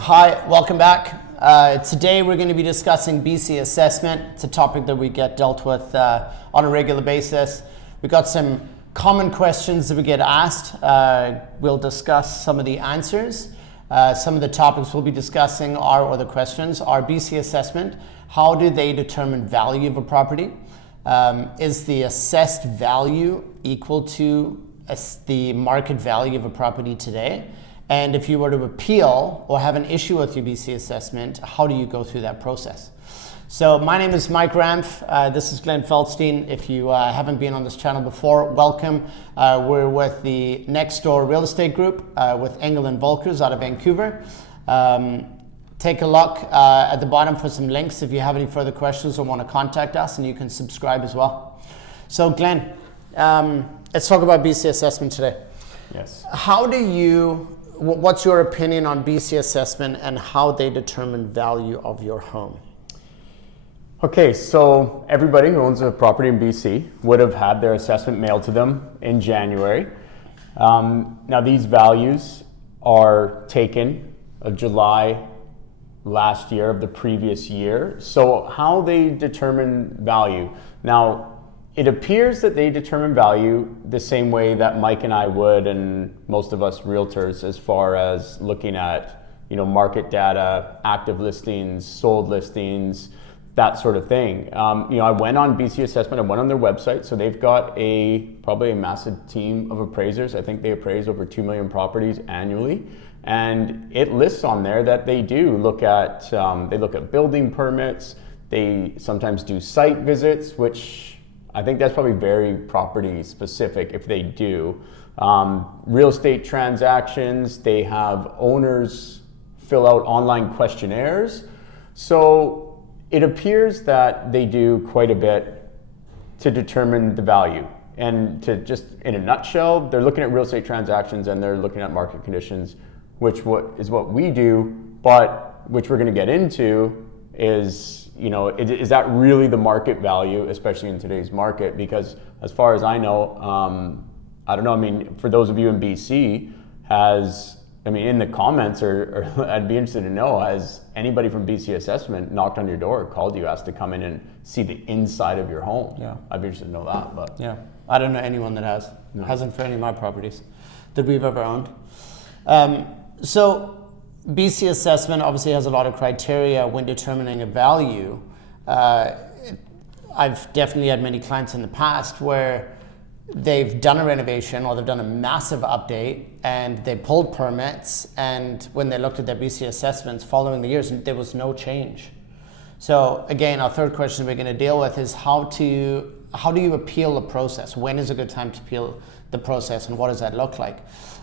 Hi, welcome back. Today we're going to be discussing BC assessment. It's a topic that we get dealt with on a regular basis. We've got some common questions that we get asked. We'll discuss some of the answers. Some of the topics we'll be discussing or the questions are BC assessment. How do they determine value of a property? Is the assessed value equal to the market value of a property today? And if you were to appeal or have an issue with your BC assessment, how do you go through that process? So my name is Mike Ramph. This is Glenn Feldstein. If you haven't been on this channel before, welcome. We're with the Next Door Real Estate Group with Engel and Volkers out of Vancouver. Take a look at the bottom for some links if you have any further questions or want to contact us, and you can subscribe as well. So Glenn, let's talk about BC assessment today. Yes. What's your opinion on BC assessment and how they determine value of your home? Okay, so everybody who owns a property in BC would have had their assessment mailed to them in January. Now these values are taken of July last year of the previous year. So how they determine value. Now, it appears that they determine value the same way that Mike and I would, and most of us realtors, as far as looking at, market data, active listings, sold listings, that sort of thing. I went on BC Assessment, I went on their website, so they've got probably a massive team of appraisers. I think they appraise over 2 million properties annually. And it lists on there that they do look at, building permits, they sometimes do site visits, which I think that's probably very property specific if they do. Real estate transactions, they have owners fill out online questionnaires. So it appears that they do quite a bit to determine the value. And to just, in a nutshell, they're looking at real estate transactions and they're looking at market conditions, which is what we do, but which we're going to get into is, is that really the market value, especially in today's market? Because as far as I know, I don't know, for those of you in BC, in the comments, or I'd be interested to know, has anybody from BC Assessment knocked on your door, called you, asked to come in and see the inside of your home? Yeah. I'd be interested to know that. But yeah, I don't know anyone that has. No. Hasn't for any of my properties that we've ever owned. So BC assessment obviously has a lot of criteria when determining a value. I've definitely had many clients in the past where they've done a renovation or they've done a massive update and they pulled permits, and when they looked at their BC assessments following the years, there was no change. So again, our third question we're going to deal with is how do you appeal the process? When is a good time to appeal the process, and what does that look like?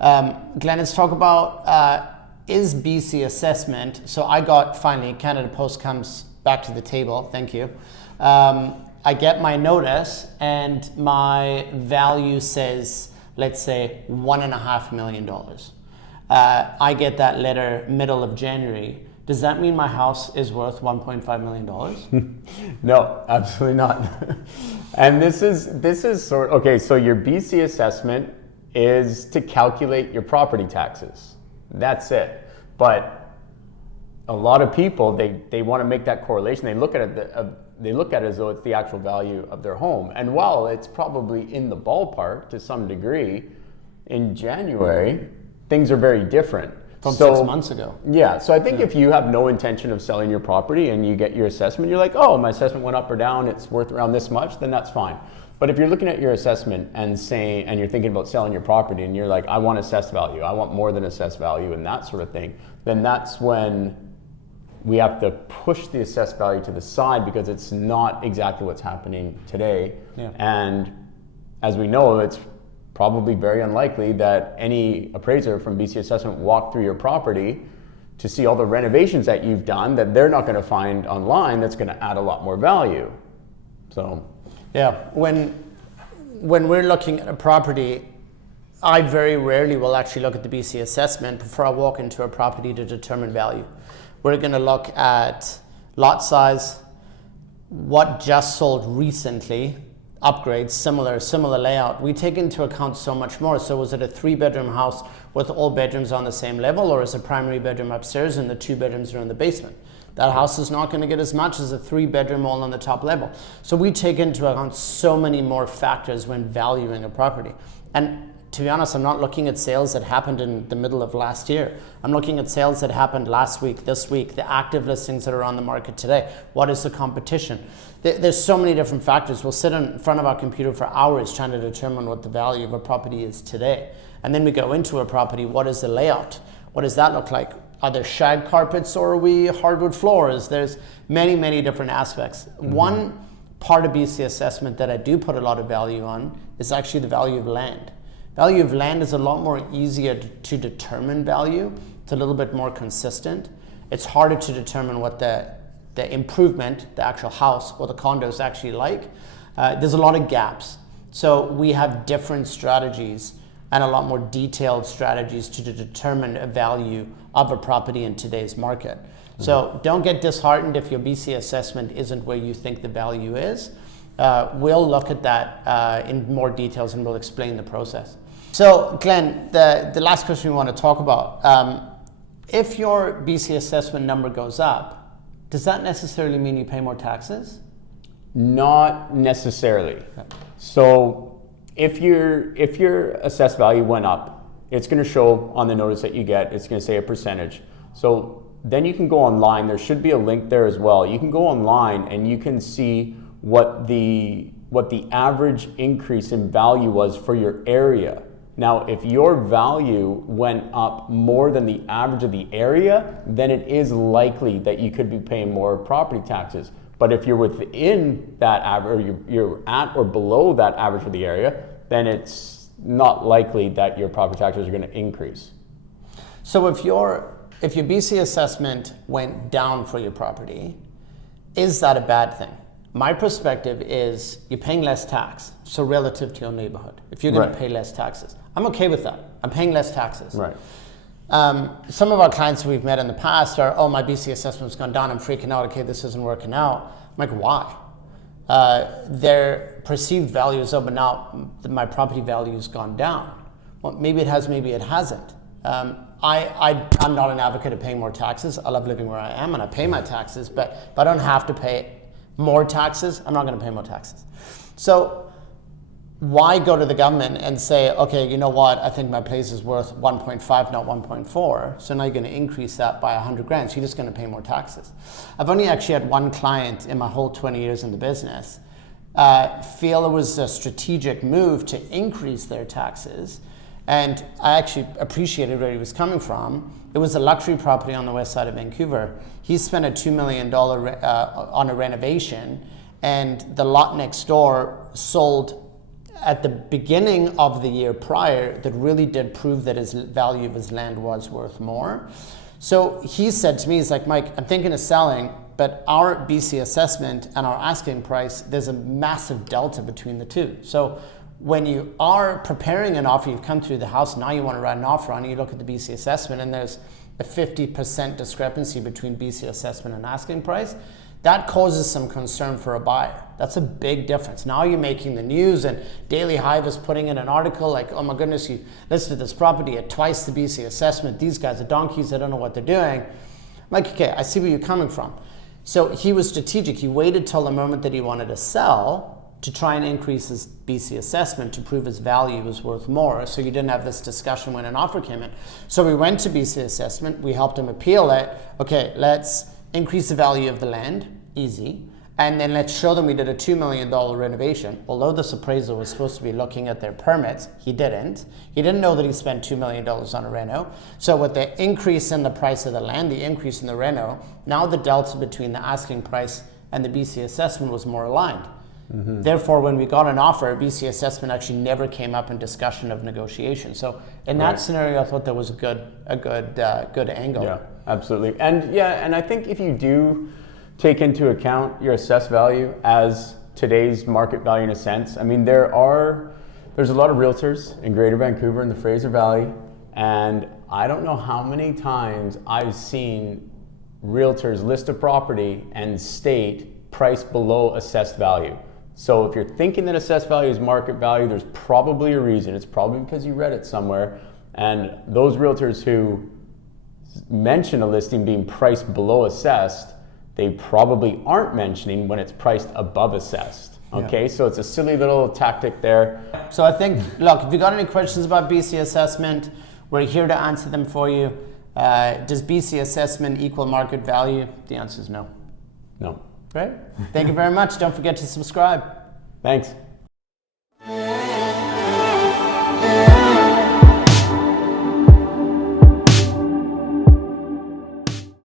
Glenn, let's talk about is BC assessment, so finally Canada Post comes back to the table, thank you. I get my notice and my value says, let's say $1.5 million. I get that letter middle of January. Does that mean my house is worth $1.5 million? No, absolutely not. And this is okay, so your BC assessment is to calculate your property taxes. That's it. But a lot of people, they want to make that correlation. They look at it as though it's the actual value of their home. And while it's probably in the ballpark to some degree, in January, things are very different. From 6 months ago. Yeah, so I think if you have no intention of selling your property and you get your assessment, you're like, oh, my assessment went up or down, it's worth around this much, then that's fine. But if you're looking at your assessment and you're thinking about selling your property and you're like, I want assessed value, I want more than assessed value and that sort of thing, then that's when we have to push the assessed value to the side, because it's not exactly what's happening today. Yeah. And as we know, it's probably very unlikely that any appraiser from BC Assessment walked through your property to see all the renovations that you've done that they're not going to find online that's going to add a lot more value. So yeah, when we're looking at a property, I very rarely will actually look at the BC assessment before I walk into a property to determine value. We're going to look at lot size, what just sold recently, upgrades, similar layout, we take into account so much more. So was it a 3-bedroom house with all bedrooms on the same level, or is a primary bedroom upstairs and the 2 bedrooms are in the basement? That house is not going to get as much as a 3-bedroom all on the top level. So we take into account so many more factors when valuing a property. And to be honest, I'm not looking at sales that happened in the middle of last year. I'm looking at sales that happened last week, this week, the active listings that are on the market today. What is the competition? There's so many different factors. We'll sit in front of our computer for hours trying to determine what the value of a property is today. And then we go into a property, what is the layout? What does that look like? Are there shag carpets or are we hardwood floors? There's many different aspects. One part of BC assessment that I do put a lot of value on is actually the value of land. Value of land is a lot more easier to determine value. It's a little bit more consistent. It's harder to determine what the improvement, the actual house or the condo is actually like. There's a lot of gaps. So we have different strategies and a lot more detailed strategies to determine a value of a property in today's market. So don't get disheartened if your BC assessment isn't where you think the value is. We'll look at that in more details and we'll explain the process. So Glenn, the last question we want to talk about, if your BC assessment number goes up, does that necessarily mean you pay more taxes? Not necessarily. Okay. So if your assessed value went up, it's going to show on the notice that you get, it's going to say a percentage. So then you can go online, there should be a link there as well. You can go online and you can see what the average increase in value was for your area. Now, if your value went up more than the average of the area, then it is likely that you could be paying more property taxes. But if you're within that average, or you're at or below that average for the area, then it's not likely that your property taxes are going to increase. So if your BC assessment went down for your property, is that a bad thing? My perspective is you're paying less tax, so relative to your neighborhood. If you're going to pay less taxes, I'm okay with that. I'm paying less taxes. Right. Some of our clients we've met in the past are, oh, my BC assessment's gone down. I'm freaking out. Okay, this isn't working out. I'm like, why? Their perceived value is up, but now my property value's gone down. Well, maybe it has, maybe it hasn't. I'm not an advocate of paying more taxes. I love living where I am and I pay my taxes, but if I don't have to pay more taxes, I'm not going to pay more taxes. So why go to the government and say, okay, you know what, I think my place is worth 1.5, not 1.4, so now you're going to increase that by 100 grand, so you're just going to pay more taxes. I've only actually had one client in my whole 20 years in the business feel it was a strategic move to increase their taxes, and I actually appreciated where he was coming from. It was a luxury property on the west side of Vancouver. He spent a $2 million on a renovation, and the lot next door sold at the beginning of the year prior that really did prove that his value of his land was worth more. So he said to me, he's like, Mike, I'm thinking of selling, but our BC assessment and our asking price, there's a massive delta between the two. So when you are preparing an offer, you've come through the house, now you want to write an offer on it, you look at the BC assessment and there's a 50% discrepancy between BC assessment and asking price, that causes some concern for a buyer. That's a big difference. Now you're making the news and Daily Hive is putting in an article like, oh my goodness, you listed this property at twice the BC assessment. These guys are donkeys, they don't know what they're doing. I'm like, okay, I see where you're coming from. So he was strategic. He waited till the moment that he wanted to sell to try and increase his BC assessment to prove his value was worth more, so you didn't have this discussion when an offer came in. So we went to BC assessment, we helped him appeal it. Okay, let's increase the value of the land, easy, and then let's show them we did a $2 million renovation. Although this appraiser was supposed to be looking at their permits, he didn't. He didn't know that he spent $2 million on a reno. So with the increase in the price of the land, the increase in the reno, now the delta between the asking price and the BC assessment was more aligned. Mm-hmm. Therefore, when we got an offer, BC assessment actually never came up in discussion of negotiation. So in that scenario, I thought that was a good angle. Yeah, absolutely. And I think if you do take into account your assessed value as today's market value in a sense, I mean, there's a lot of realtors in Greater Vancouver and the Fraser Valley, and I don't know how many times I've seen realtors list a property and state price below assessed value. So if you're thinking that assessed value is market value, there's probably a reason. It's probably because you read it somewhere. And those realtors who mention a listing being priced below assessed, they probably aren't mentioning when it's priced above assessed. Okay, so it's a silly little tactic there. So I think, look, if you got any questions about BC assessment, we're here to answer them for you. Does BC assessment equal market value? The answer is no. No. Great. Thank you very much. Don't forget to subscribe. Thanks.